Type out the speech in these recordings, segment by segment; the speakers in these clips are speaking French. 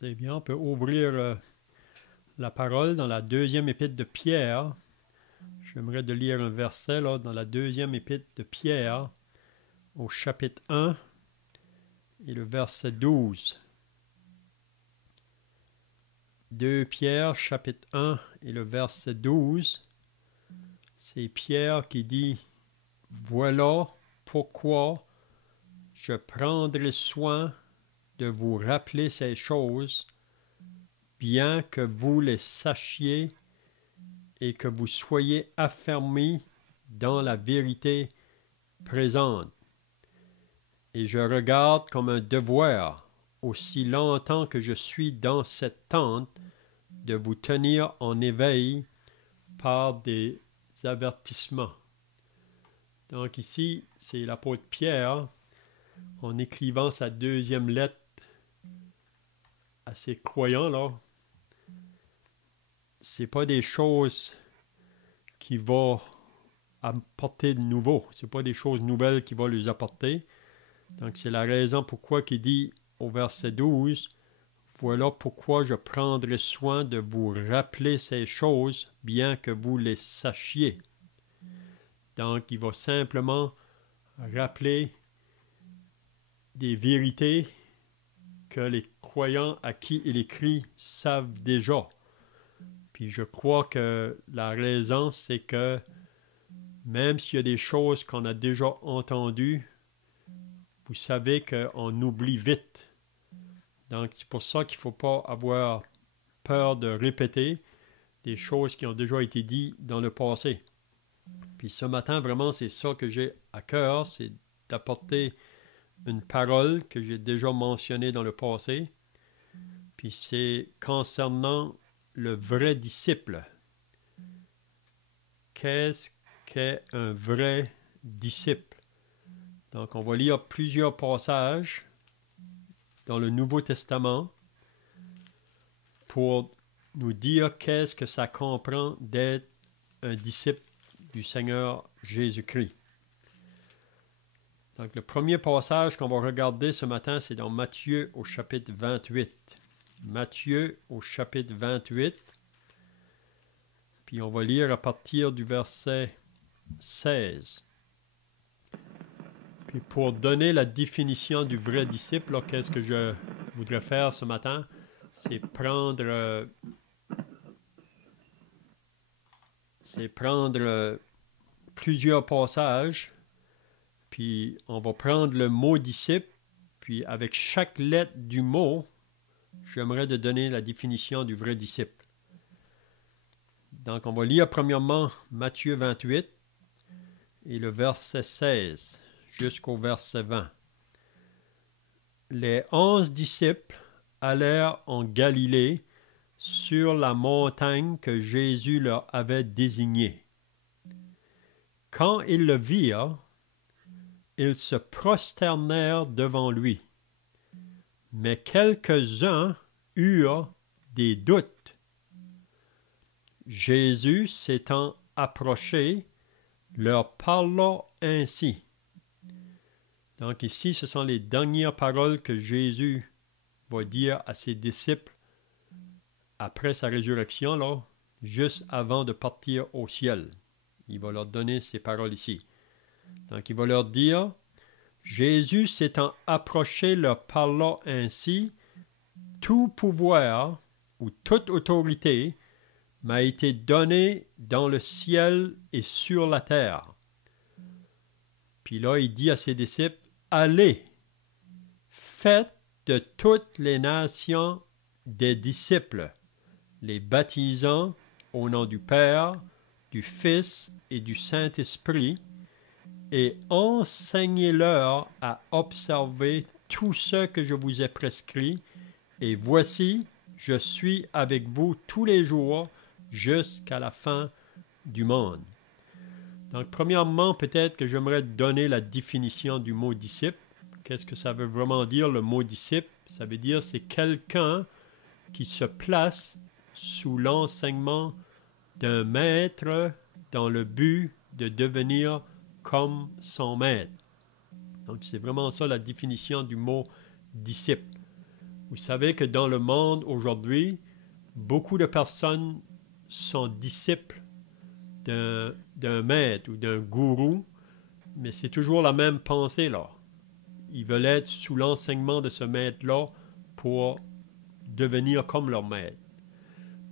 C'est bien, on peut ouvrir la parole dans la deuxième épître de Pierre. J'aimerais de lire un verset là, dans la deuxième épître de Pierre, au chapitre 1 et le verset 12. 2 Pierre, chapitre 1 et le verset 12. C'est Pierre qui dit « Voilà pourquoi je prendrai soin de vous rappeler ces choses, bien que vous les sachiez et que vous soyez affermis dans la vérité présente. Et je regarde comme un devoir, aussi longtemps que je suis dans cette tente, de vous tenir en éveil par des avertissements. » Donc ici, c'est l'apôtre Pierre, en écrivant sa deuxième lettre à ses croyants, là. C'est pas des choses qui vont apporter de nouveau. C'est pas des choses nouvelles qui vont les apporter. Donc c'est la raison pourquoi il dit au verset 12, « Voilà pourquoi je prendrai soin de vous rappeler ces choses, bien que vous les sachiez. » Donc il va simplement rappeler des vérités que les croyants à qui il écrit savent déjà. Puis je crois que la raison, c'est que même s'il y a des choses qu'on a déjà entendues, vous savez qu'on oublie vite. Donc c'est pour ça qu'il ne faut pas avoir peur de répéter des choses qui ont déjà été dites dans le passé. Puis ce matin, vraiment, c'est ça que j'ai à cœur, c'est d'apporter une parole que j'ai déjà mentionnée dans le passé. Puis c'est concernant le vrai disciple. Qu'est-ce qu'est un vrai disciple? Donc, on va lire plusieurs passages dans le Nouveau Testament pour nous dire qu'est-ce que ça comprend d'être un disciple du Seigneur Jésus-Christ. Donc, le premier passage qu'on va regarder ce matin, c'est dans Matthieu au chapitre 28. Matthieu au chapitre 28. Puis on va lire à partir du verset 16. Puis pour donner la définition du vrai disciple, qu'est-ce que je voudrais faire ce matin? C'est prendre plusieurs passages, puis on va prendre le mot disciple, puis avec chaque lettre du mot, j'aimerais de donner la définition du vrai disciple. Donc, on va lire premièrement Matthieu 28 et le verset 16 jusqu'au verset 20. Les 11 disciples allèrent en Galilée sur la montagne que Jésus leur avait désignée. Quand ils le virent, ils se prosternèrent devant lui. Mais quelques-uns eurent des doutes. Jésus, s'étant approché, leur parla ainsi. Donc ici, ce sont les dernières paroles que Jésus va dire à ses disciples après sa résurrection, là, juste avant de partir au ciel. Il va leur donner ces paroles ici. Donc il va leur dire, Jésus s'étant approché, leur parla ainsi, tout pouvoir ou toute autorité m'a été donné dans le ciel et sur la terre. Puis là, il dit à ses disciples, allez, faites de toutes les nations des disciples, les baptisant au nom du Père, du Fils et du Saint-Esprit, et enseignez-leur à observer tout ce que je vous ai prescrit, et voici, je suis avec vous tous les jours, jusqu'à la fin du monde. Donc, premièrement, peut-être que j'aimerais donner la définition du mot disciple. Qu'est-ce que ça veut vraiment dire, le mot disciple? Ça veut dire c'est quelqu'un qui se place sous l'enseignement d'un maître dans le but de devenir comme son maître. Donc, c'est vraiment ça la définition du mot disciple. Vous savez que dans le monde aujourd'hui, beaucoup de personnes sont disciples d'un maître ou d'un gourou, mais c'est toujours la même pensée là. Ils veulent être sous l'enseignement de ce maître-là pour devenir comme leur maître.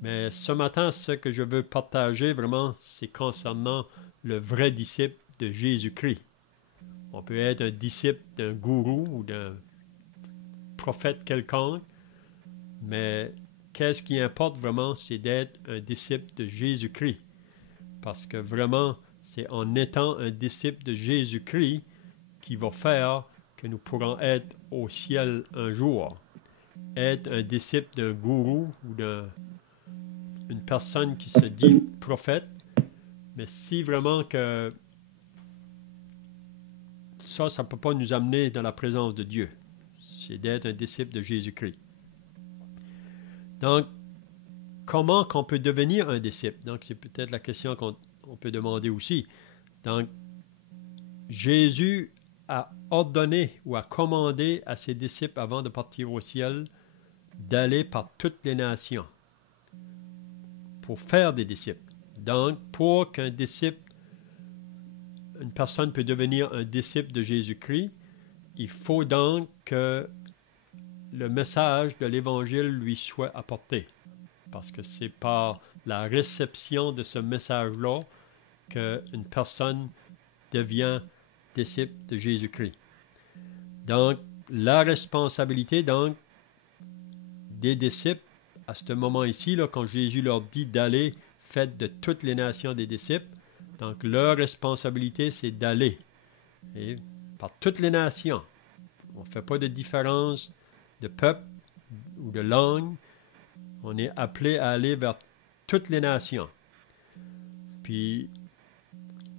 Mais ce matin, ce que je veux partager vraiment, c'est concernant le vrai disciple de Jésus-Christ. On peut être un disciple d'un gourou ou d'un prophète quelconque, mais qu'est-ce qui importe vraiment, c'est d'être un disciple de Jésus-Christ. Parce que vraiment, c'est en étant un disciple de Jésus-Christ qui va faire que nous pourrons être au ciel un jour. Être un disciple d'un gourou ou d'une personne qui se dit prophète, mais si vraiment que ça ne peut pas nous amener dans la présence de Dieu. C'est d'être un disciple de Jésus-Christ. Donc, comment qu'on peut devenir un disciple? Donc, c'est peut-être la question qu'on peut demander aussi. Donc, Jésus a ordonné ou a commandé à ses disciples avant de partir au ciel d'aller par toutes les nations pour faire des disciples. Donc, pour qu'un disciple, une personne peut devenir un disciple de Jésus-Christ, il faut donc que le message de l'Évangile lui soit apporté. Parce que c'est par la réception de ce message-là qu'une personne devient disciple de Jésus-Christ. Donc, la responsabilité des disciples, à ce moment ici, là, quand Jésus leur dit d'aller, faites de toutes les nations des disciples, donc leur responsabilité, c'est d'aller par toutes les nations. On ne fait pas de différence de peuple ou de langue. On est appelé à aller vers toutes les nations. Puis,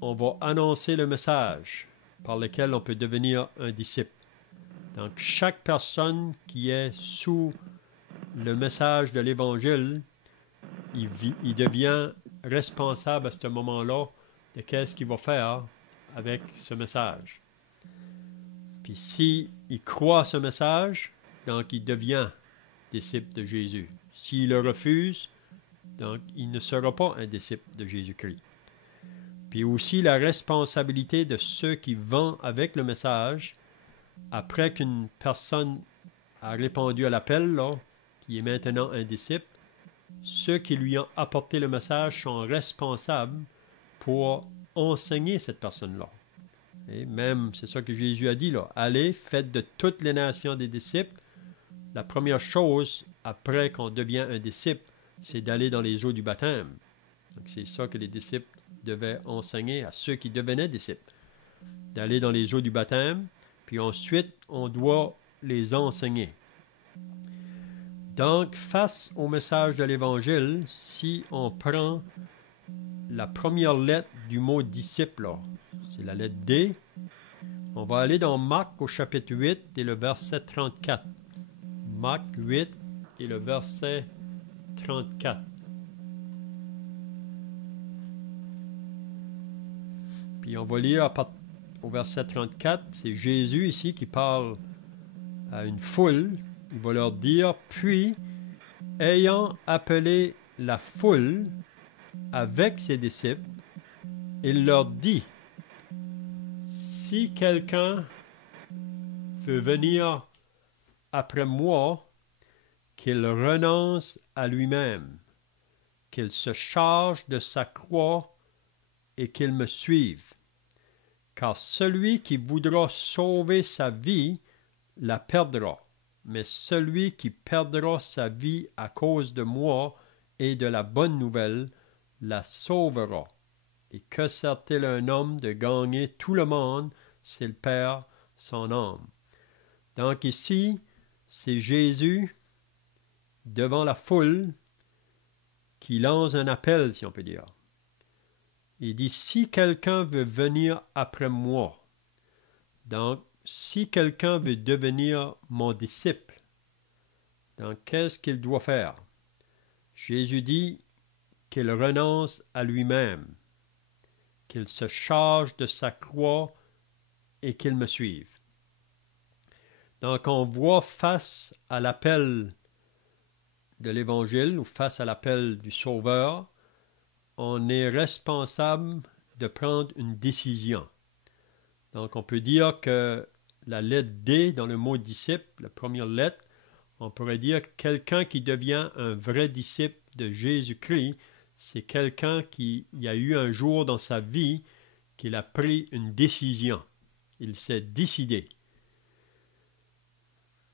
on va annoncer le message par lequel on peut devenir un disciple. Donc, chaque personne qui est sous le message de l'Évangile, il devient responsable à ce moment-là de qu'est-ce qu'il va faire avec ce message. Puis, s'il croit à ce message, donc il devient disciple de Jésus. S'il le refuse, donc il ne sera pas un disciple de Jésus-Christ. Puis aussi la responsabilité de ceux qui vont avec le message, après qu'une personne a répondu à l'appel, là, qui est maintenant un disciple, ceux qui lui ont apporté le message sont responsables pour enseigner cette personne-là. Et même, c'est ça que Jésus a dit, là, allez, faites de toutes les nations des disciples. La première chose, après qu'on devient un disciple, c'est d'aller dans les eaux du baptême. Donc, c'est ça que les disciples devaient enseigner à ceux qui devenaient disciples. D'aller dans les eaux du baptême, puis ensuite, on doit les enseigner. Donc, face au message de l'Évangile, si on prend la première lettre du mot disciple, là, c'est la lettre D, on va aller dans Marc au chapitre 8 et le verset 34. Marc 8 et le verset 34. Puis on va lire au verset 34, c'est Jésus ici qui parle à une foule. Il va leur dire, puis, ayant appelé la foule avec ses disciples, il leur dit, si quelqu'un veut venir après moi, qu'il renonce à lui-même, qu'il se charge de sa croix et qu'il me suive. Car celui qui voudra sauver sa vie la perdra, mais celui qui perdra sa vie à cause de moi et de la bonne nouvelle la sauvera. Et que sert-il à un homme de gagner tout le monde s'il perd son âme? Donc ici, c'est Jésus devant la foule qui lance un appel, si on peut dire. Il dit, si quelqu'un veut venir après moi, donc si quelqu'un veut devenir mon disciple, donc qu'est-ce qu'il doit faire? Jésus dit qu'il renonce à lui-même, qu'il se charge de sa croix et qu'il me suive. Donc, on voit face à l'appel de l'Évangile ou face à l'appel du Sauveur, on est responsable de prendre une décision. Donc, on peut dire que la lettre D dans le mot disciple, la première lettre, on pourrait dire quelqu'un qui devient un vrai disciple de Jésus-Christ, c'est quelqu'un qui y a eu un jour dans sa vie qu'il a pris une décision. Il s'est décidé.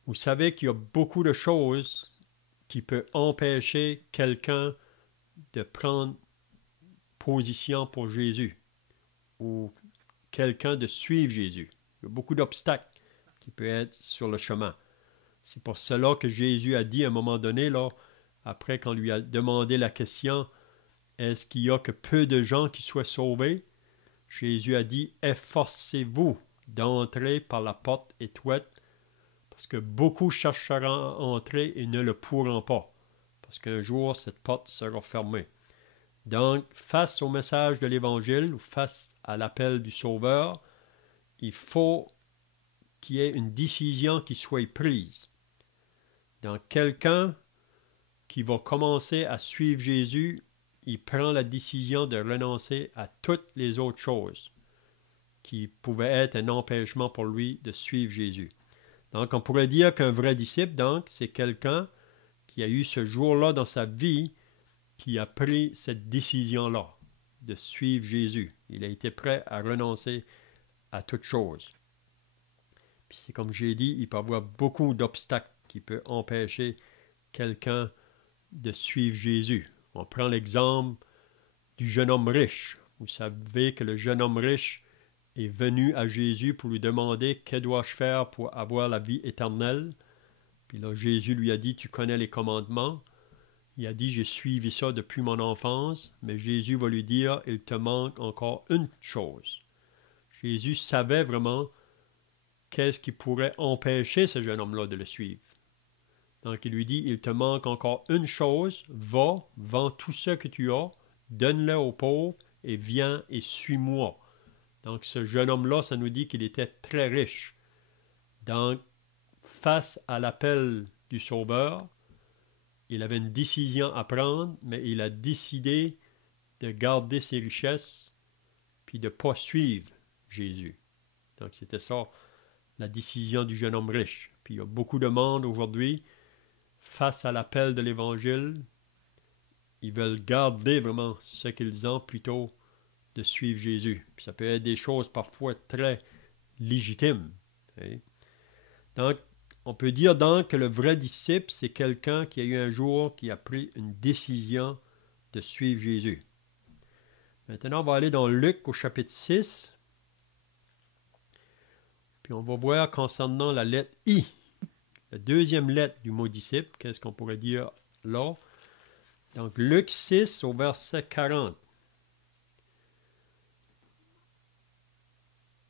Vous savez qu'il y a beaucoup de choses qui peuvent empêcher quelqu'un de prendre position pour Jésus ou quelqu'un de suivre Jésus. Il y a beaucoup d'obstacles qui peuvent être sur le chemin. C'est pour cela que Jésus a dit à un moment donné, là, après qu'on lui a demandé la question, est-ce qu'il y a que peu de gens qui soient sauvés? Jésus a dit, efforcez-vous d'entrer par la porte étroite, parce que beaucoup chercheront à entrer et ne le pourront pas, parce qu'un jour, cette porte sera fermée. Donc, face au message de l'Évangile, ou face à l'appel du Sauveur, il faut qu'il y ait une décision qui soit prise. Donc, quelqu'un qui va commencer à suivre Jésus, il prend la décision de renoncer à toutes les autres choses qui pouvaient être un empêchement pour lui de suivre Jésus. Donc, on pourrait dire qu'un vrai disciple, donc, c'est quelqu'un qui a eu ce jour-là dans sa vie, qui a pris cette décision-là de suivre Jésus. Il a été prêt à renoncer à toute chose. Puis c'est comme j'ai dit, il peut y avoir beaucoup d'obstacles qui peuvent empêcher quelqu'un de suivre Jésus. On prend l'exemple du jeune homme riche. Vous savez que le jeune homme riche est venu à Jésus pour lui demander « Que dois-je faire pour avoir la vie éternelle? » Puis là, Jésus lui a dit « Tu connais les commandements. » Il a dit « J'ai suivi ça depuis mon enfance. » Mais Jésus va lui dire « Il te manque encore une chose. » Jésus savait vraiment qu'est-ce qui pourrait empêcher ce jeune homme-là de le suivre. Donc, il lui dit, il te manque encore une chose, va, vends tout ce que tu as, donne-le aux pauvres et viens et suis-moi. Donc, ce jeune homme-là, ça nous dit qu'il était très riche. Donc, face à l'appel du Sauveur, il avait une décision à prendre, mais il a décidé de garder ses richesses puis de ne pas suivre Jésus. Donc, c'était ça, la décision du jeune homme riche. Puis, il y a beaucoup de monde aujourd'hui, face à l'appel de l'Évangile, ils veulent garder vraiment ce qu'ils ont plutôt de suivre Jésus. Puis ça peut être des choses parfois très légitimes. Okay? Donc, on peut dire donc que le vrai disciple, c'est quelqu'un qui a eu un jour, qui a pris une décision de suivre Jésus. Maintenant, on va aller dans Luc au chapitre 6. Puis on va voir concernant la lettre I. La deuxième lettre du mot disciple, qu'est-ce qu'on pourrait dire là? Donc, Luc 6 au verset 40.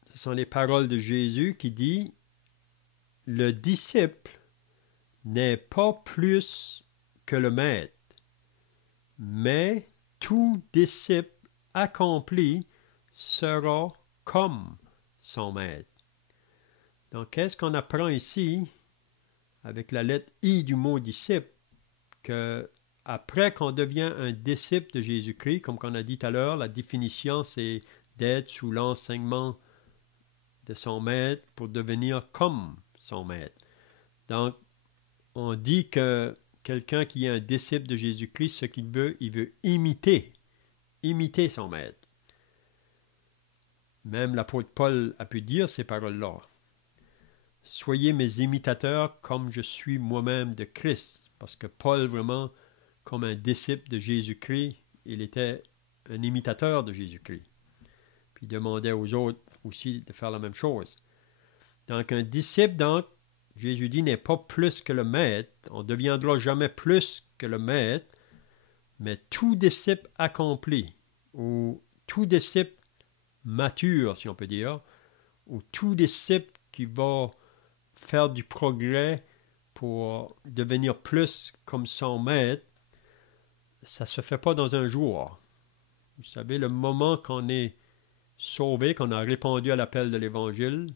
Ce sont les paroles de Jésus qui dit « Le disciple n'est pas plus que le maître, mais tout disciple accompli sera comme son maître. » Donc, qu'est-ce qu'on apprend ici? Avec la lettre I du mot disciple, que après qu'on devient un disciple de Jésus-Christ, comme on a dit tout à l'heure, la définition c'est d'être sous l'enseignement de son maître pour devenir comme son maître. Donc, on dit que quelqu'un qui est un disciple de Jésus-Christ, ce qu'il veut, il veut imiter son maître. Même l'apôtre Paul a pu dire ces paroles-là. Soyez mes imitateurs comme je suis moi-même de Christ. Parce que Paul, vraiment, comme un disciple de Jésus-Christ, il était un imitateur de Jésus-Christ. Puis il demandait aux autres aussi de faire la même chose. Donc un disciple, donc, Jésus dit, n'est pas plus que le maître. On ne deviendra jamais plus que le maître. Mais tout disciple accompli, ou tout disciple mature, si on peut dire, ou tout disciple qui va faire du progrès pour devenir plus comme son maître, ça ne se fait pas dans un jour. Vous savez, le moment qu'on est sauvé, qu'on a répondu à l'appel de l'Évangile,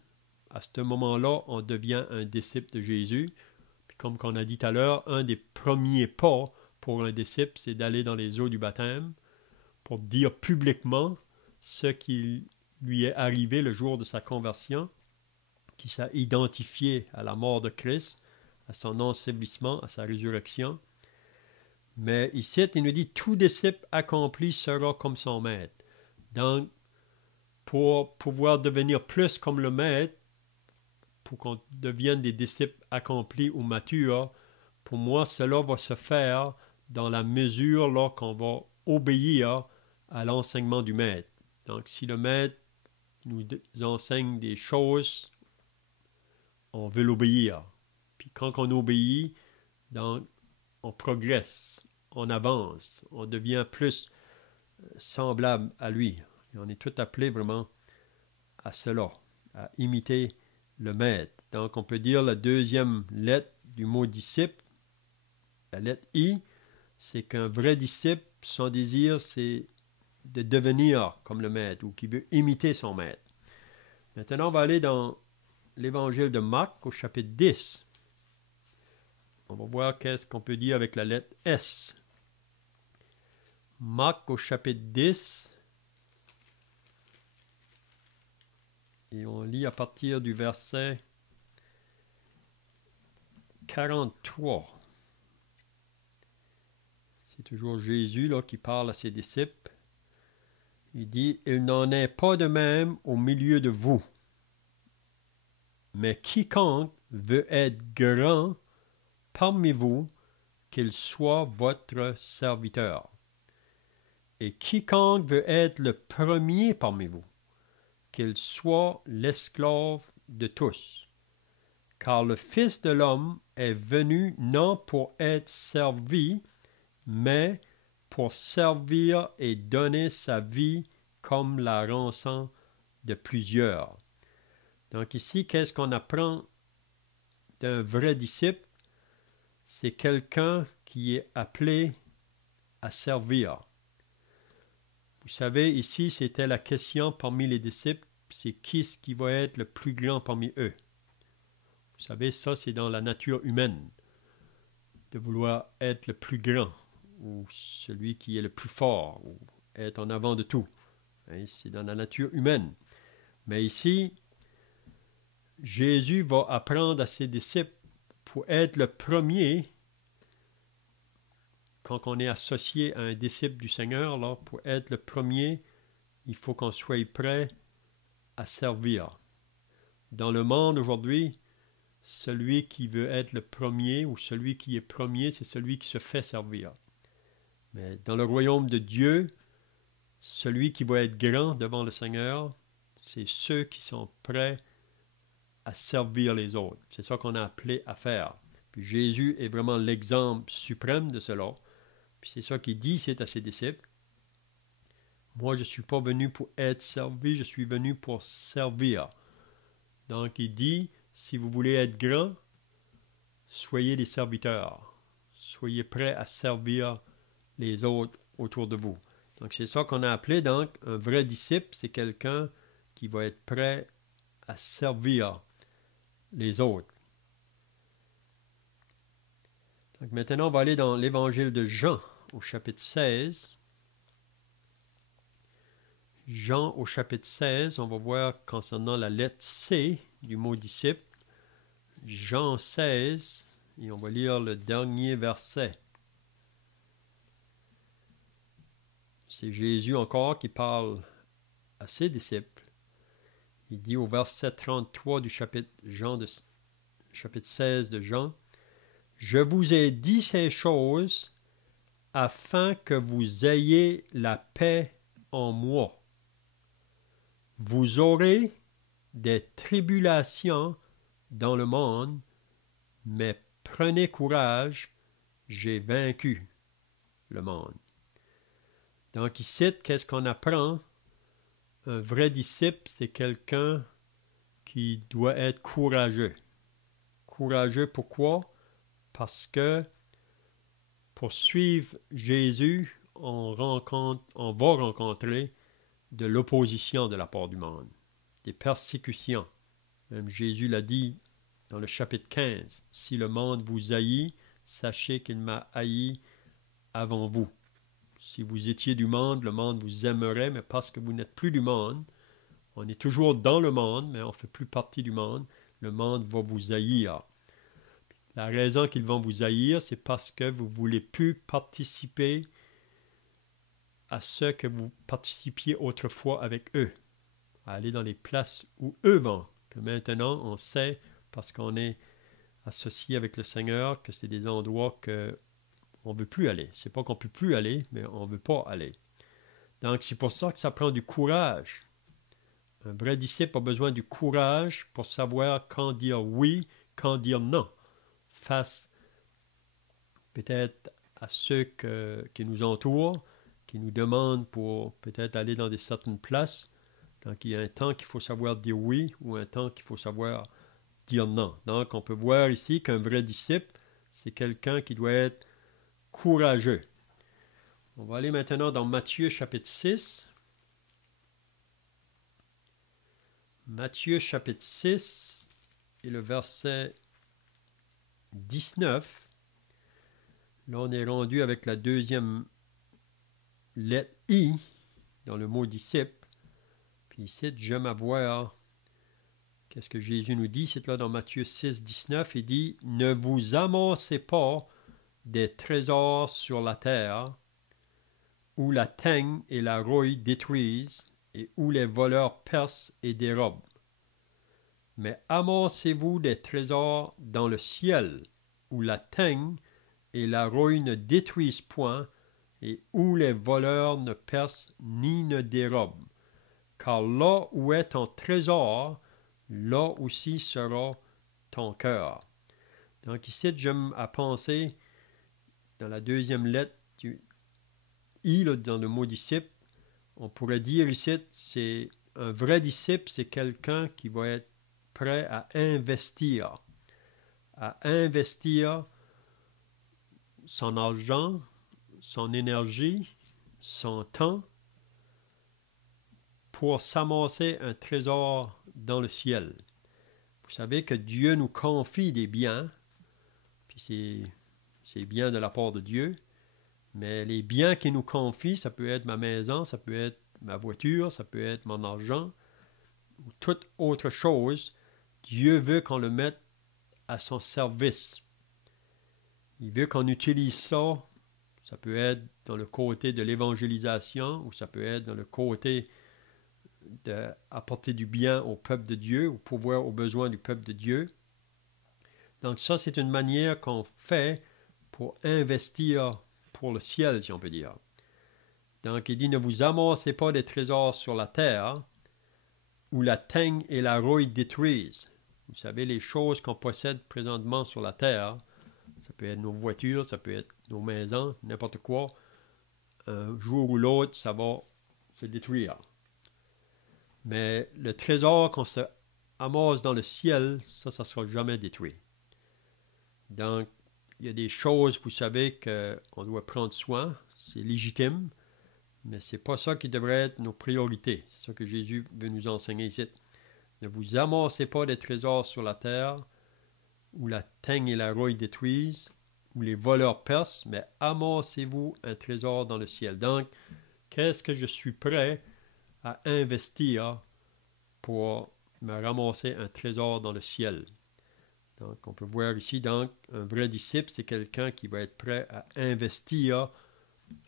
À ce moment-là, on devient un disciple de Jésus. Puis comme on a dit tout à l'heure, un des premiers pas pour un disciple, c'est d'aller dans les eaux du baptême pour dire publiquement ce qui lui est arrivé le jour de sa conversion, qui s'est identifié à la mort de Christ, à son ensevelissement, à sa résurrection. Mais ici, il nous dit, tout disciple accompli sera comme son maître. Donc, pour pouvoir devenir plus comme le maître, pour qu'on devienne des disciples accomplis ou matures, pour moi, cela va se faire dans la mesure là qu'on va obéir à l'enseignement du maître. Donc, si le maître nous enseigne des choses, on veut l'obéir. Puis quand on obéit, donc, on progresse, on avance, on devient plus semblable à lui. Et on est tout appelé vraiment à cela, à imiter le maître. Donc, on peut dire la deuxième lettre du mot disciple, la lettre I, c'est qu'un vrai disciple, son désir, c'est de devenir comme le maître ou qui veut imiter son maître. Maintenant, on va aller dans l'évangile de Marc au chapitre 10. On va voir qu'est-ce qu'on peut dire avec la lettre S. Marc au chapitre 10. Et on lit à partir du verset 43. C'est toujours Jésus là, qui parle à ses disciples. Il dit, « Il n'en est pas de même au milieu de vous. Mais quiconque veut être grand parmi vous, qu'il soit votre serviteur. Et quiconque veut être le premier parmi vous, qu'il soit l'esclave de tous. Car le Fils de l'homme est venu non pour être servi, mais pour servir et donner sa vie comme la rançon de plusieurs. » Donc ici, qu'est-ce qu'on apprend d'un vrai disciple? C'est quelqu'un qui est appelé à servir. Vous savez, ici, c'était la question parmi les disciples, c'est qui ce qui va être le plus grand parmi eux? Vous savez, ça, c'est dans la nature humaine, de vouloir être le plus grand, ou celui qui est le plus fort, ou être en avant de tout. C'est dans la nature humaine. Mais ici, Jésus va apprendre à ses disciples pour être le premier. Quand on est associé à un disciple du Seigneur, là, pour être le premier, il faut qu'on soit prêt à servir. Dans le monde aujourd'hui, celui qui veut être le premier ou celui qui est premier, c'est celui qui se fait servir. Mais dans le royaume de Dieu, celui qui va être grand devant le Seigneur, c'est ceux qui sont prêts à servir les autres. C'est ça qu'on a appelé à faire. Puis Jésus est vraiment l'exemple suprême de cela. Puis c'est ça qu'il dit, c'est à ses disciples. Moi, je ne suis pas venu pour être servi, je suis venu pour servir. Donc, il dit, si vous voulez être grand, soyez des serviteurs. Soyez prêts à servir les autres autour de vous. Donc, c'est ça qu'on a appelé, donc, un vrai disciple, c'est quelqu'un qui va être prêt à servir les autres. Donc, maintenant, on va aller dans l'évangile de Jean, au chapitre 16. Jean, au chapitre 16, on va voir concernant la lettre C du mot disciple. Jean 16, et on va lire le dernier verset. C'est Jésus encore qui parle à ses disciples. Il dit au verset 33 du chapitre 16 de Jean, « Je vous ai dit ces choses afin que vous ayez la paix en moi. Vous aurez des tribulations dans le monde, mais prenez courage, j'ai vaincu le monde. » Donc ici, qu'est-ce qu'on apprend? Un vrai disciple, c'est quelqu'un qui doit être courageux. Courageux pourquoi? Parce que pour suivre Jésus, on va rencontrer de l'opposition de la part du monde, des persécutions. Même Jésus l'a dit dans le chapitre 15. « Si le monde vous haït, sachez qu'il m'a haï avant vous. » Si vous étiez du monde, le monde vous aimerait, mais parce que vous n'êtes plus du monde, on est toujours dans le monde, mais on ne fait plus partie du monde, le monde va vous haïr. La raison qu'ils vont vous haïr, c'est parce que vous ne voulez plus participer à ce que vous participiez autrefois avec eux, à aller dans les places où eux vont. Que maintenant, on sait, parce qu'on est associé avec le Seigneur, que c'est des endroits qu'on ne veut plus aller. C'est pas qu'on ne peut plus aller, mais on ne veut pas aller. Donc, c'est pour ça que ça prend du courage. Un vrai disciple a besoin du courage pour savoir quand dire oui, quand dire non, face peut-être à ceux qui nous entourent, qui nous demandent pour peut-être aller dans certaines places. Donc, il y a un temps qu'il faut savoir dire oui ou un temps qu'il faut savoir dire non. Donc, on peut voir ici qu'un vrai disciple, c'est quelqu'un qui doit être courageux. On va aller maintenant dans Matthieu chapitre 6. Matthieu chapitre 6 et le verset 19. Là, on est rendu avec la deuxième lettre I dans le mot disciple. Puis ici, j'aime avoir qu'est-ce que Jésus nous dit. C'est là dans Matthieu 6, 19. Il dit « Ne vous amassez pas des trésors sur la terre, où la teigne et la rouille détruisent, et où les voleurs percent et dérobent. Mais amassez-vous des trésors dans le ciel, où la teigne et la rouille ne détruisent point, et où les voleurs ne percent ni ne dérobent. Car là où est ton trésor, là aussi sera ton cœur. » Donc ici, j'aime à penser, dans la deuxième lettre du I, dans le mot disciple, on pourrait dire ici, c'est un vrai disciple, c'est quelqu'un qui va être prêt à investir son argent, son énergie, son temps pour s'amasser un trésor dans le ciel. Vous savez que Dieu nous confie des biens, puis c'est bien de la part de Dieu, mais les biens qu'il nous confie, ça peut être ma maison, ça peut être ma voiture, ça peut être mon argent, ou toute autre chose. Dieu veut qu'on le mette à son service. Il veut qu'on utilise ça. Ça peut être dans le côté de l'évangélisation, ou ça peut être dans le côté d'apporter du bien au peuple de Dieu, ou pourvoir aux besoins du peuple de Dieu. Donc ça, c'est une manière qu'on fait pour investir pour le ciel, si on peut dire. Donc il dit, ne vous amassez pas des trésors sur la terre, où la teigne et la rouille détruisent. Vous savez, les choses qu'on possède présentement sur la terre, ça peut être nos voitures, ça peut être nos maisons, n'importe quoi. Un jour ou l'autre, ça va se détruire. Mais le trésor qu'on se amasse dans le ciel, ça ne sera jamais détruit. Donc, il y a des choses, vous savez, qu'on doit prendre soin. C'est légitime, mais ce n'est pas ça qui devrait être nos priorités. C'est ça que Jésus veut nous enseigner ici. Ne vous amassez pas des trésors sur la terre, où la teigne et la rouille détruisent, où les voleurs percent, mais amassez-vous un trésor dans le ciel. Donc, qu'est-ce que je suis prêt à investir pour me ramasser un trésor dans le ciel? Donc, on peut voir ici, donc, un vrai disciple, c'est quelqu'un qui va être prêt à investir,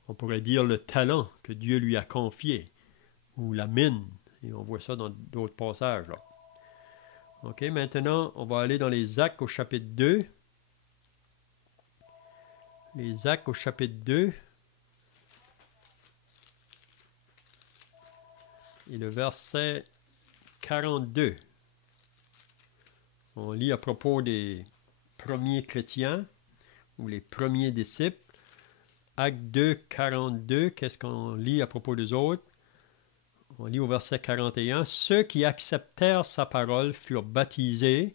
on pourrait dire, le talent que Dieu lui a confié, ou la mine. Et on voit ça dans d'autres passages, là. OK, maintenant, on va aller dans les Actes au chapitre 2. Les Actes au chapitre 2. Et le verset 42. On lit à propos des premiers chrétiens, ou les premiers disciples. Acte 2, 42, qu'est-ce qu'on lit à propos des autres? On lit au verset 41. « Ceux qui acceptèrent sa parole furent baptisés,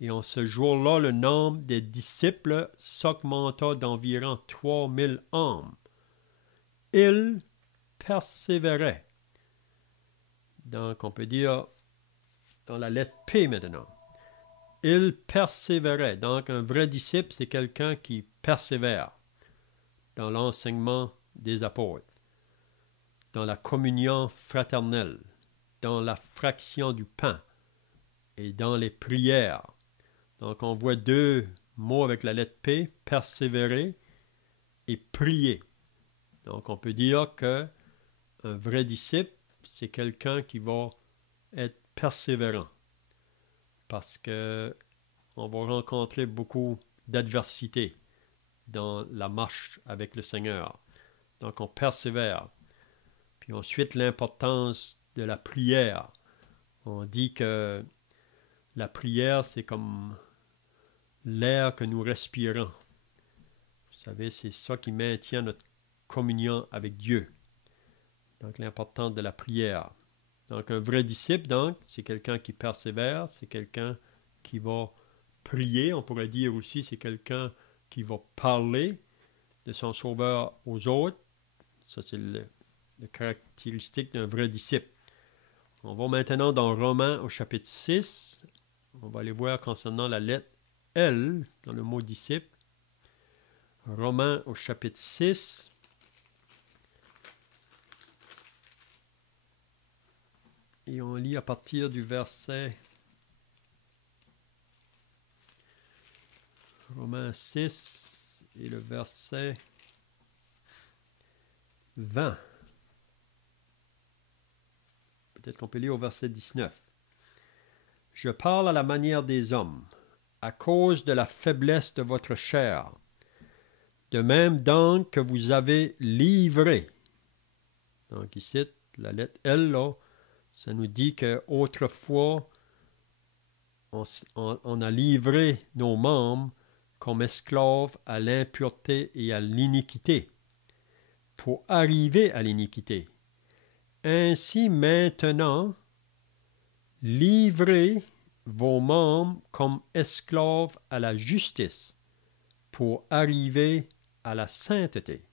et en ce jour-là, le nombre des disciples s'augmenta d'environ 3000 âmes. Ils persévéraient. » Donc, on peut dire, dans la lettre P maintenant. Il persévérait. Donc, un vrai disciple, c'est quelqu'un qui persévère dans l'enseignement des apôtres, dans la communion fraternelle, dans la fraction du pain et dans les prières. Donc, on voit deux mots avec la lettre P, persévérer et prier. Donc, on peut dire que un vrai disciple, c'est quelqu'un qui va être persévérant parce que on va rencontrer beaucoup d'adversité dans la marche avec le Seigneur. Donc, on persévère. Puis ensuite, l'importance de la prière. On dit que la prière, c'est comme l'air que nous respirons. Vous savez, c'est ça qui maintient notre communion avec Dieu. Donc, l'importance de la prière. Donc, un vrai disciple, donc, c'est quelqu'un qui persévère, c'est quelqu'un qui va prier. On pourrait dire aussi, c'est quelqu'un qui va parler de son Sauveur aux autres. Ça, c'est le caractéristique d'un vrai disciple. On va maintenant dans Romains au chapitre 6. On va aller voir concernant la lettre L dans le mot disciple. Romains au chapitre 6. Et on lit à partir du verset Romains 6 et le verset 20. Peut-être qu'on peut lire au verset 19. Je parle à la manière des hommes, à cause de la faiblesse de votre chair. De même donc que vous avez livré. Donc ici, la lettre L, là, ça nous dit qu'autrefois, on a livré nos membres comme esclaves à l'impureté et à l'iniquité, pour arriver à l'iniquité. Ainsi maintenant, livrez vos membres comme esclaves à la justice, pour arriver à la sainteté.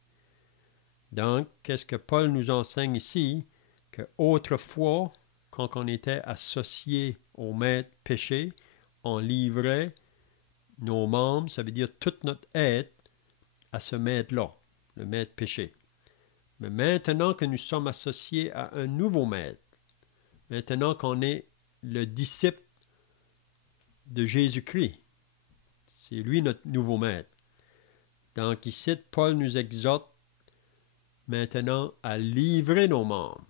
Donc, qu'est-ce que Paul nous enseigne ici? Qu'autrefois, quand on était associé au maître péché, on livrait nos membres, ça veut dire toute notre être, à ce maître-là, le maître péché. Mais maintenant que nous sommes associés à un nouveau maître, maintenant qu'on est le disciple de Jésus-Christ, c'est lui notre nouveau maître. Donc ici, Paul nous exhorte maintenant à livrer nos membres.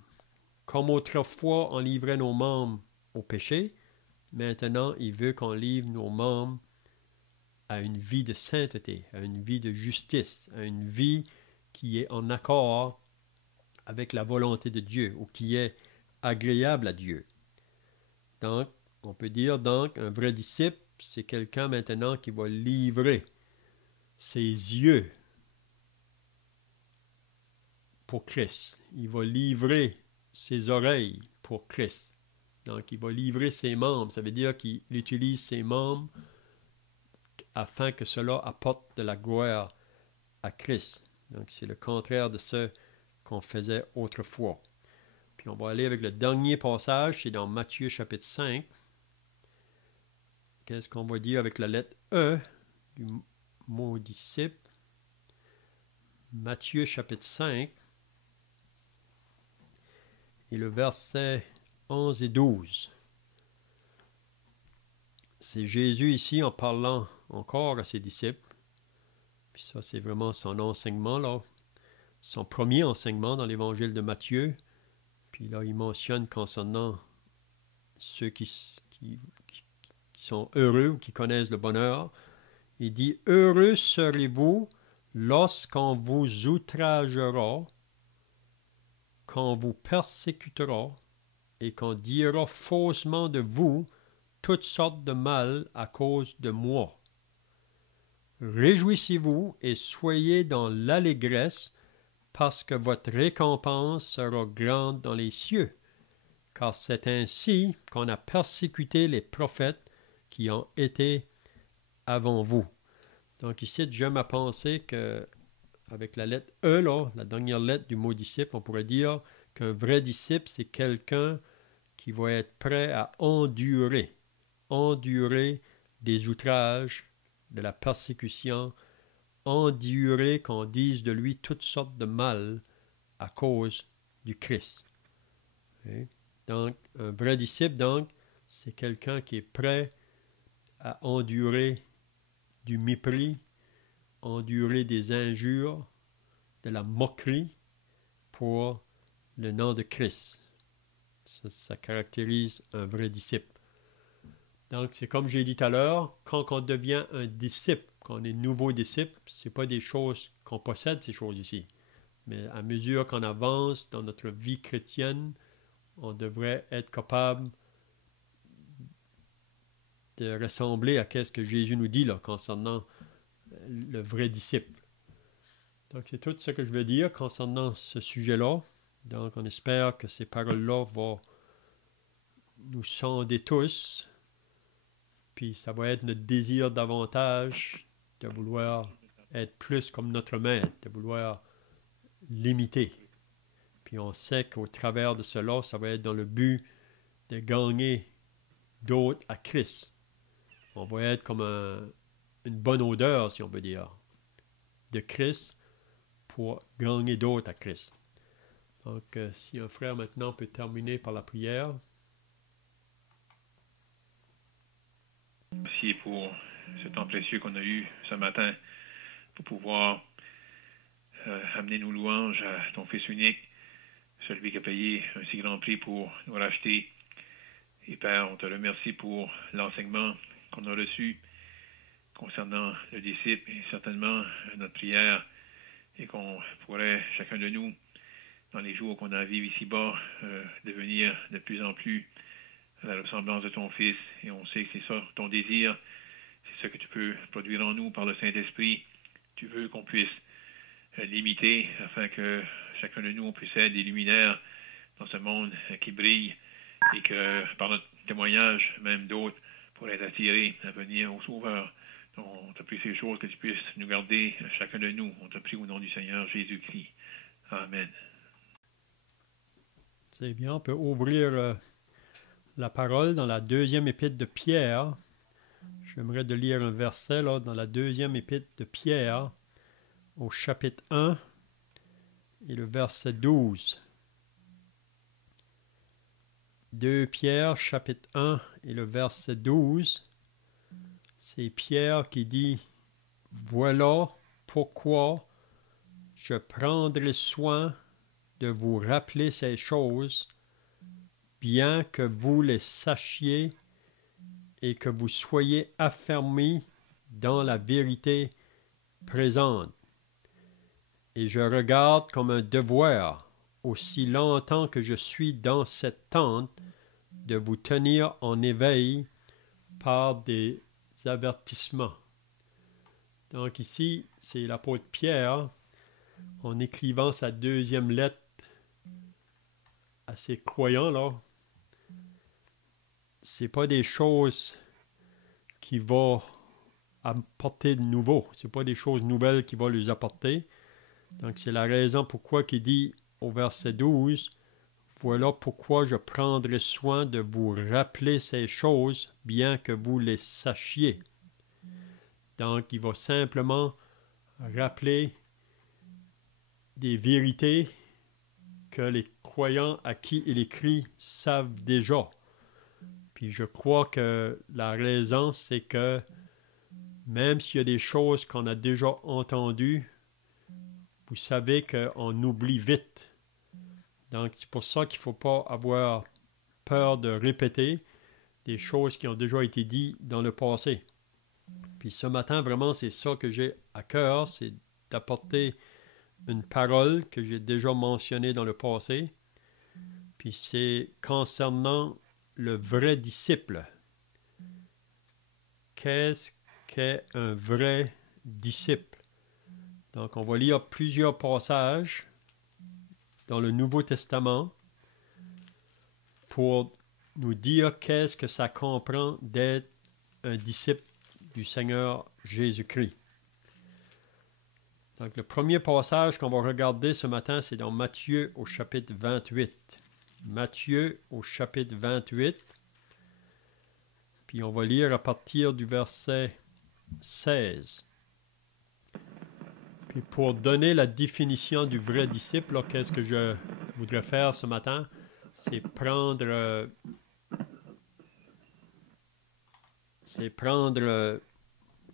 Comme autrefois on livrait nos membres au péché, maintenant il veut qu'on livre nos membres à une vie de sainteté, à une vie de justice, à une vie qui est en accord avec la volonté de Dieu ou qui est agréable à Dieu. Donc, on peut dire donc un vrai disciple, c'est quelqu'un maintenant qui va livrer ses yeux pour Christ. Il va livrer ses oreilles pour Christ. Donc, il va livrer ses membres. Ça veut dire qu'il utilise ses membres afin que cela apporte de la gloire à Christ. Donc, c'est le contraire de ce qu'on faisait autrefois. Puis, on va aller avec le dernier passage, c'est dans Matthieu chapitre 5. Qu'est-ce qu'on va dire avec la lettre E du mot disciple? Matthieu chapitre 5 et le verset 11 et 12. C'est Jésus ici en parlant encore à ses disciples. Puis ça, c'est vraiment son enseignement, là. Son premier enseignement dans l'évangile de Matthieu. Puis là, il mentionne concernant ceux qui sont heureux ou qui connaissent le bonheur. Il dit « Heureux serez-vous lorsqu'on vous outragera, qu'on vous persécutera et qu'on dira faussement de vous toutes sortes de mal à cause de moi. Réjouissez-vous et soyez dans l'allégresse, parce que votre récompense sera grande dans les cieux, car c'est ainsi qu'on a persécuté les prophètes qui ont été avant vous. » Donc ici, j'aime à penser que avec la lettre E, là, la dernière lettre du mot disciple, on pourrait dire qu'un vrai disciple, c'est quelqu'un qui va être prêt à endurer des outrages, de la persécution, endurer qu'on dise de lui toutes sortes de mal à cause du Christ. Okay? Donc, un vrai disciple, donc, c'est quelqu'un qui est prêt à endurer du mépris, endurer des injures, de la moquerie pour le nom de Christ. Ça caractérise un vrai disciple. Donc, c'est comme j'ai dit tout à l'heure, quand on devient un disciple, quand on est nouveau disciple, ce n'est pas des choses qu'on possède, ces choses ici. Mais à mesure qu'on avance dans notre vie chrétienne, on devrait être capable de ressembler à ce que Jésus nous dit là, concernant le vrai disciple. Donc, c'est tout ce que je veux dire concernant ce sujet-là. Donc, on espère que ces paroles-là vont nous sonder tous. Puis, ça va être notre désir davantage de vouloir être plus comme notre maître, de vouloir l'imiter. Puis, on sait qu'au travers de cela, ça va être dans le but de gagner d'autres à Christ. On va être comme une bonne odeur, si on veut dire, de Christ pour gagner d'autres à Christ. Donc, si un frère maintenant peut terminer par la prière. Merci pour ce temps précieux qu'on a eu ce matin pour pouvoir amener nos louanges à ton Fils unique, celui qui a payé un si grand prix pour nous racheter. Et Père, on te remercie pour l'enseignement qu'on a reçu concernant le disciple et certainement notre prière et qu'on pourrait, chacun de nous, dans les jours qu'on a à vivre ici-bas, devenir de plus en plus à la ressemblance de ton Fils. Et on sait que c'est ça ton désir, c'est ça que tu peux produire en nous par le Saint-Esprit. Tu veux qu'on puisse l'imiter afin que chacun de nous, on puisse être des luminaires dans ce monde qui brille et que par notre témoignage, même d'autres pourraient être attirés à venir au Sauveur. Donc, on te prie ces choses que tu puisses nous garder, chacun de nous. On te prie au nom du Seigneur Jésus-Christ. Amen. C'est bien, on peut ouvrir la parole dans la deuxième épître de Pierre. J'aimerais de lire un verset là, dans la deuxième épître de Pierre, au chapitre 1 et le verset 12. 2 Pierre, chapitre 1 et le verset 12. C'est Pierre qui dit « Voilà pourquoi je prendrai soin de vous rappeler ces choses, bien que vous les sachiez et que vous soyez affermis dans la vérité présente. Et je regarde comme un devoir, aussi longtemps que je suis dans cette tente, de vous tenir en éveil par des avertissements. » Donc ici, c'est l'apôtre Pierre, en écrivant sa deuxième lettre à ses croyants, là. C'est pas des choses qui vont apporter de nouveau. C'est pas des choses nouvelles qui vont les apporter. Donc, c'est la raison pourquoi il dit au verset 12, « Voilà pourquoi je prendrai soin de vous rappeler ces choses, bien que vous les sachiez. » Donc, il va simplement rappeler des vérités que les croyants à qui il écrit savent déjà. Puis je crois que la raison, c'est que même s'il y a des choses qu'on a déjà entendues, vous savez qu'on oublie vite. Donc, c'est pour ça qu'il ne faut pas avoir peur de répéter des choses qui ont déjà été dites dans le passé. Puis ce matin, vraiment, c'est ça que j'ai à cœur, c'est d'apporter une parole que j'ai déjà mentionnée dans le passé. Puis c'est concernant le vrai disciple. Qu'est-ce qu'est un vrai disciple? Donc, on va lire plusieurs passages dans le Nouveau Testament pour nous dire qu'est-ce que ça comprend d'être un disciple du Seigneur Jésus-Christ. Donc, le premier passage qu'on va regarder ce matin, c'est dans Matthieu au chapitre 28. Matthieu au chapitre 28. Puis on va lire à partir du verset 16. Puis pour donner la définition du vrai disciple, qu'est-ce que je voudrais faire ce matin? C'est prendre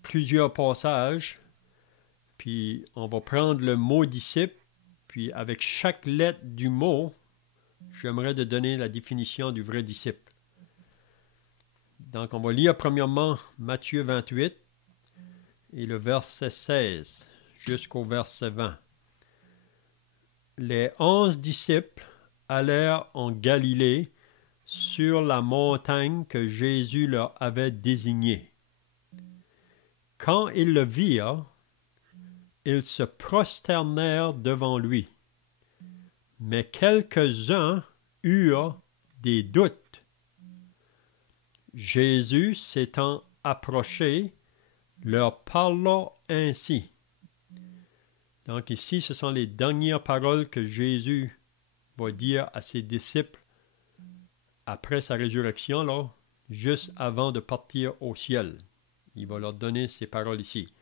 plusieurs passages, puis on va prendre le mot disciple, puis avec chaque lettre du mot, j'aimerais de donner la définition du vrai disciple. Donc on va lire premièrement Matthieu 28 et le verset 16 jusqu'au verset 20. Les 11 disciples allèrent en Galilée sur la montagne que Jésus leur avait désignée. Quand ils le virent, ils se prosternèrent devant lui. Mais quelques-uns eurent des doutes. Jésus, s'étant approché, leur parla ainsi. Donc ici, ce sont les dernières paroles que Jésus va dire à ses disciples après sa résurrection, là, juste avant de partir au ciel. Il va leur donner ces paroles ici.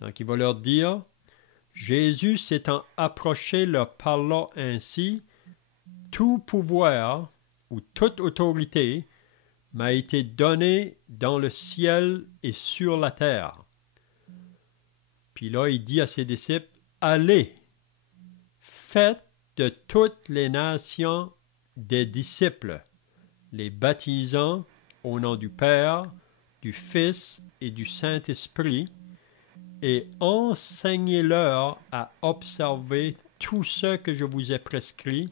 Donc il va leur dire, Jésus s'étant approché leur parla ainsi, tout pouvoir ou toute autorité m'a été donné dans le ciel et sur la terre. Puis là, il dit à ses disciples, allez, faites de toutes les nations des disciples, les baptisant au nom du Père, du Fils et du Saint-Esprit, et enseignez-leur à observer tout ce que je vous ai prescrit,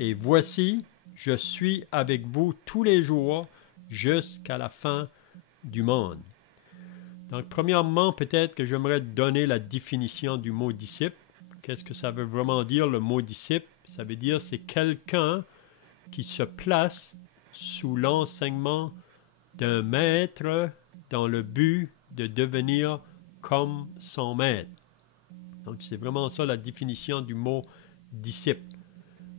et voici, je suis avec vous tous les jours jusqu'à la fin du monde. Donc, premièrement, peut-être que j'aimerais donner la définition du mot disciple. Qu'est-ce que ça veut vraiment dire, le mot disciple? Ça veut dire c'est quelqu'un qui se place sous l'enseignement d'un maître dans le but de devenir comme son maître. Donc, c'est vraiment ça la définition du mot disciple.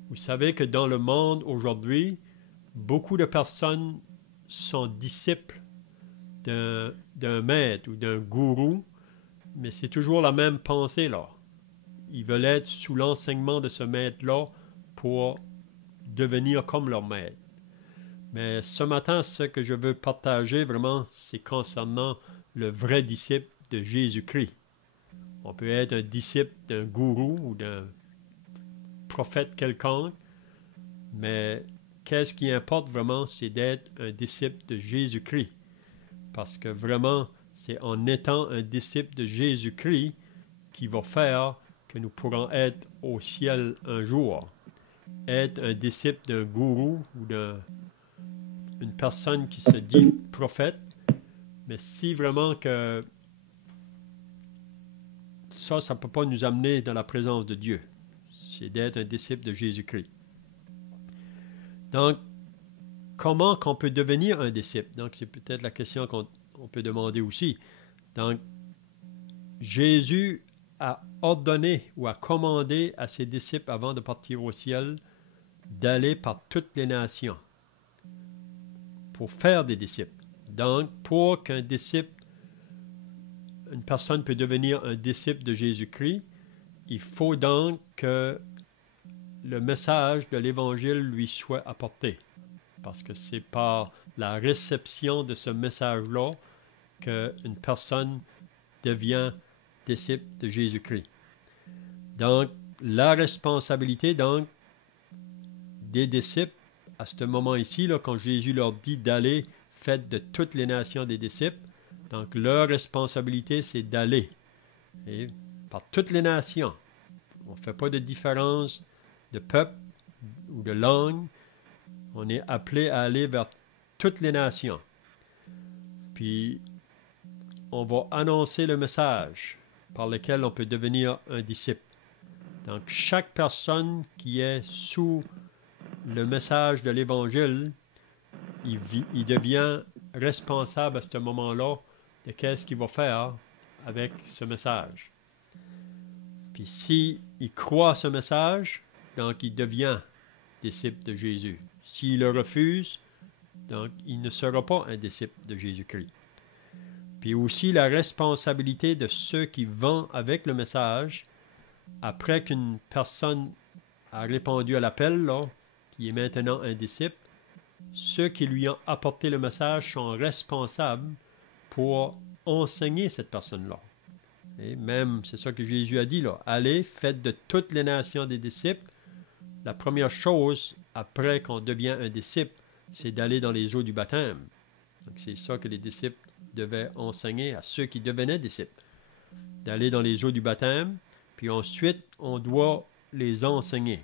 Vous savez que dans le monde aujourd'hui, beaucoup de personnes sont disciples d'un maître ou d'un gourou, mais c'est toujours la même pensée là. Ils veulent être sous l'enseignement de ce maître-là pour devenir comme leur maître. Mais ce matin, ce que je veux partager vraiment, c'est concernant le vrai disciple de Jésus-Christ. On peut être un disciple d'un gourou ou d'un prophète quelconque, mais qu'est-ce qui importe vraiment, c'est d'être un disciple de Jésus-Christ. Parce que vraiment, c'est en étant un disciple de Jésus-Christ qui va faire que nous pourrons être au ciel un jour. Être un disciple d'un gourou ou d'une personne qui se dit prophète, mais si vraiment que ça ne peut pas nous amener dans la présence de Dieu. C'est d'être un disciple de Jésus-Christ. Donc, comment qu'on peut devenir un disciple? Donc, c'est peut-être la question qu'on peut demander aussi. Donc, Jésus a ordonné ou a commandé à ses disciples avant de partir au ciel d'aller par toutes les nations pour faire des disciples. Donc, pour qu'un disciple, une personne peut devenir un disciple de Jésus-Christ, il faut donc que le message de l'Évangile lui soit apporté. Parce que c'est par la réception de ce message-là qu'une personne devient disciple de Jésus-Christ. Donc, la responsabilité des disciples, à ce moment ici, là, quand Jésus leur dit d'aller, faites de toutes les nations des disciples, donc leur responsabilité, c'est d'aller par toutes les nations. On ne fait pas de différence de peuple ou de langue. On est appelé à aller vers toutes les nations. Puis, on va annoncer le message par lequel on peut devenir un disciple. Donc, chaque personne qui est sous le message de l'Évangile, il devient responsable à ce moment-là de qu'est-ce qu'il va faire avec ce message. Puis, s'il croit à ce message, donc il devient disciple de Jésus. S'il le refuse, donc il ne sera pas un disciple de Jésus-Christ. Puis aussi la responsabilité de ceux qui vont avec le message, après qu'une personne a répondu à l'appel, là, qui est maintenant un disciple, ceux qui lui ont apporté le message sont responsables pour enseigner cette personne-là. Et même, c'est ça que Jésus a dit, là, allez, faites de toutes les nations des disciples. La première chose, après qu'on devient un disciple, c'est d'aller dans les eaux du baptême. Donc, c'est ça que les disciples devaient enseigner à ceux qui devenaient disciples. D'aller dans les eaux du baptême, puis ensuite, on doit les enseigner.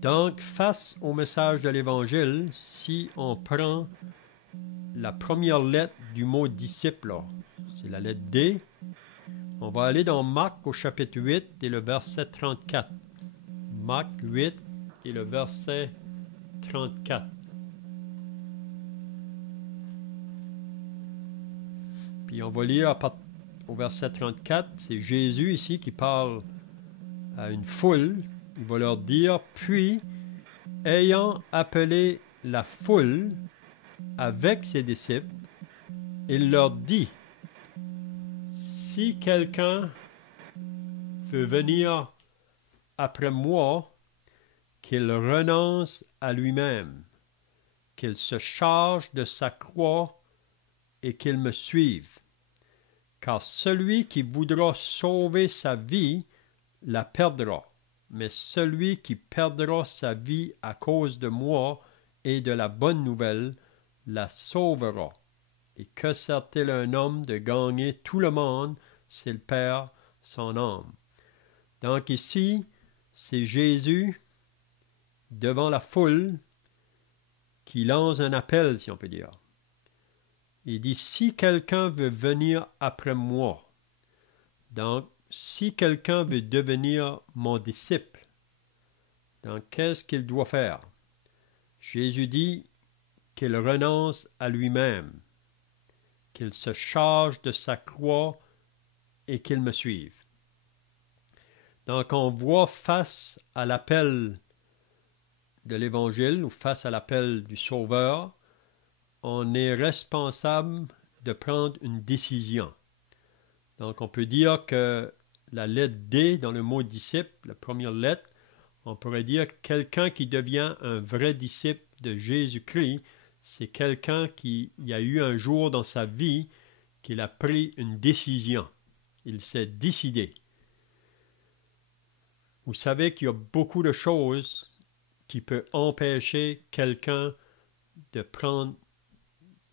Donc, face au message de l'Évangile, si on prend la première lettre du mot disciple, là, c'est la lettre D, on va aller dans Marc au chapitre 8 et le verset 34. Marc 8 et le verset 34. Puis on va lire au verset 34, c'est Jésus ici qui parle à une foule. Il va leur dire, puis, ayant appelé la foule avec ses disciples, il leur dit, si quelqu'un veut venir après moi, qu'il renonce à lui-même, qu'il se charge de sa croix et qu'il me suive. Car celui qui voudra sauver sa vie la perdra, mais celui qui perdra sa vie à cause de moi et de la bonne nouvelle la sauvera. Et que sert-il à un homme de gagner tout le monde s'il perd son âme? Donc ici, c'est Jésus devant la foule qui lance un appel, si on peut dire. Il dit, si quelqu'un veut venir après moi, donc si quelqu'un veut devenir mon disciple, donc qu'est-ce qu'il doit faire? Jésus dit qu'il renonce à lui-même, qu'il se charge de sa croix et qu'il me suive. Donc on voit face à l'appel de l'Évangile ou face à l'appel du Sauveur, on est responsable de prendre une décision. Donc on peut dire que la lettre D dans le mot disciple, la première lettre, on pourrait dire quelqu'un qui devient un vrai disciple de Jésus-Christ, c'est quelqu'un qui a eu un jour dans sa vie qu'il a pris une décision. Il s'est décidé. Vous savez qu'il y a beaucoup de choses qui peuvent empêcher quelqu'un de prendre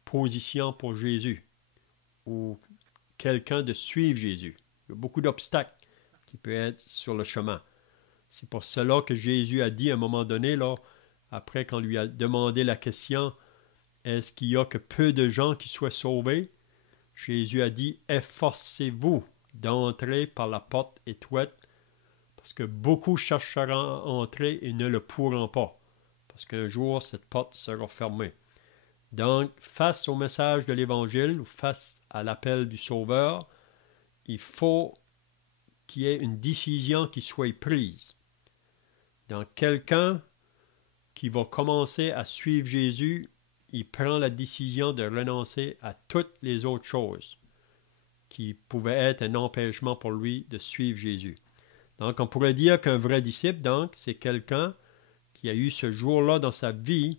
position pour Jésus ou quelqu'un de suivre Jésus. Il y a beaucoup d'obstacles qui peuvent être sur le chemin. C'est pour cela que Jésus a dit à un moment donné, là, après qu'on lui a demandé la question, est-ce qu'il y a que peu de gens qui soient sauvés? Jésus a dit, efforcez-vous d'entrer par la porte étroite, parce que beaucoup chercheront à entrer et ne le pourront pas, parce qu'un jour, cette porte sera fermée. Donc, face au message de l'Évangile, ou face à l'appel du Sauveur, il faut qu'il y ait une décision qui soit prise. Donc, quelqu'un qui va commencer à suivre Jésus, il prend la décision de renoncer à toutes les autres choses qui pouvaient être un empêchement pour lui de suivre Jésus. Donc, on pourrait dire qu'un vrai disciple, donc, c'est quelqu'un qui a eu ce jour-là dans sa vie